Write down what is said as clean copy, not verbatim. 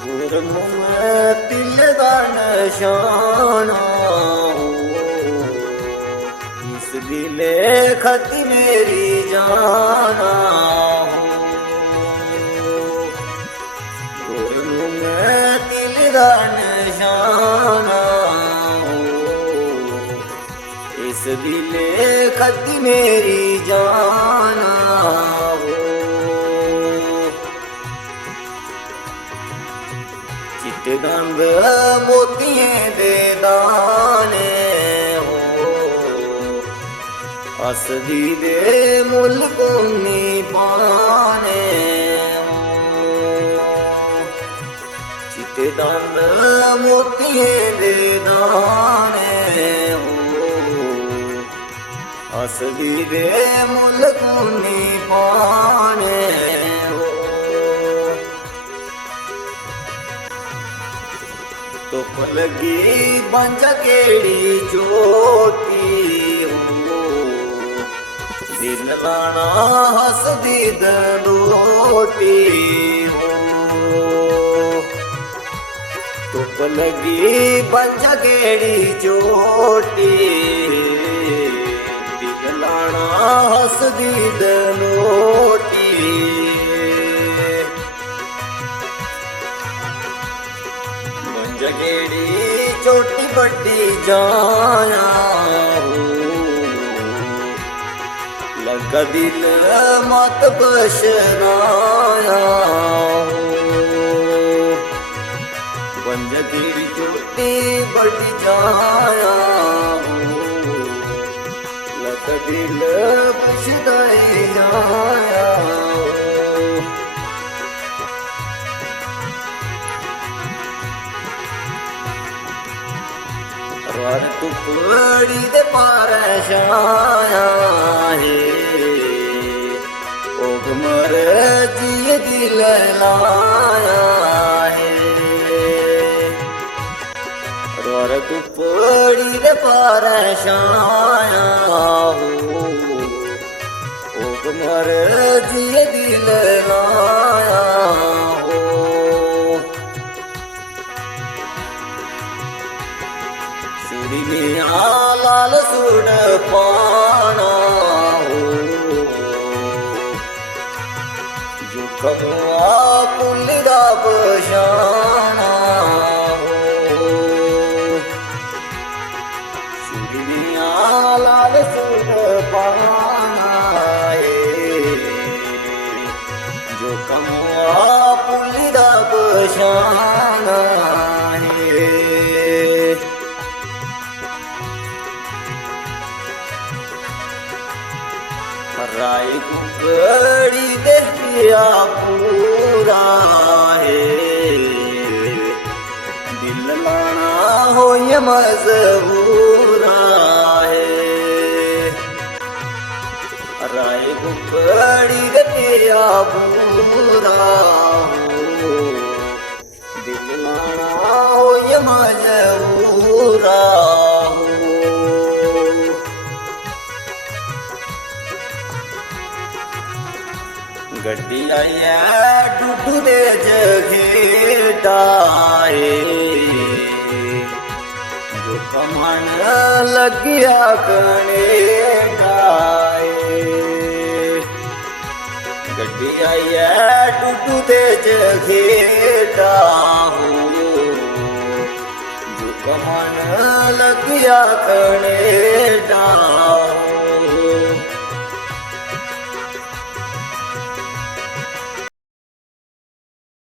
गुरमुख में तिल का निशाना इस दिले खत मेरी जाना। गुरमुख में तिल का निशाना इस दिले खत मेरी जाना। चिट्टगंग मोतिये दे दाने हो असदी दे मुल कोनी पाने हो। चिट्टगंग मोतिये दे दाने हो असदी दे मुल कोनी पाने हो। तो लगी बंज केड़ी चोटी हो दिल लाना हसदी दलोटी हो। तो लगी बंज केड़ी चोटी दिल लाना हसदी दलोटी। जगेड़ी चोटी बड़ी जाया हो लगा दिल मत बशनाया हो। बंजगेड़ी चोटी बड़ी जाया हो लगा दिल बशदाई जाया हो। और तू पड़ी दे पारशाया है ओ मर जी दिल लाया है। और तू पड़ी दे पारशाया हो ओ मर जी दिल लाया हो। लाल सुड़ पाना हो जो कमुआ पुल दा बशाना हो। चूड़िया लाल सुड़ पाना है जो कमुआ पुल दा बशाना है। राय कुकड़ी देखिया पूरा है दिल लाना हो ये मजबूरा है। राय कुकड़ी देखिया पूरा हो दिल लाना हो ये मजबूरा हो। गड्डी आया डुडू दे जगेटा जो कमान लगिया कनेटा। गड्डी आया डुडू दे जगेटा हो जो कमान लगिया कनेटा।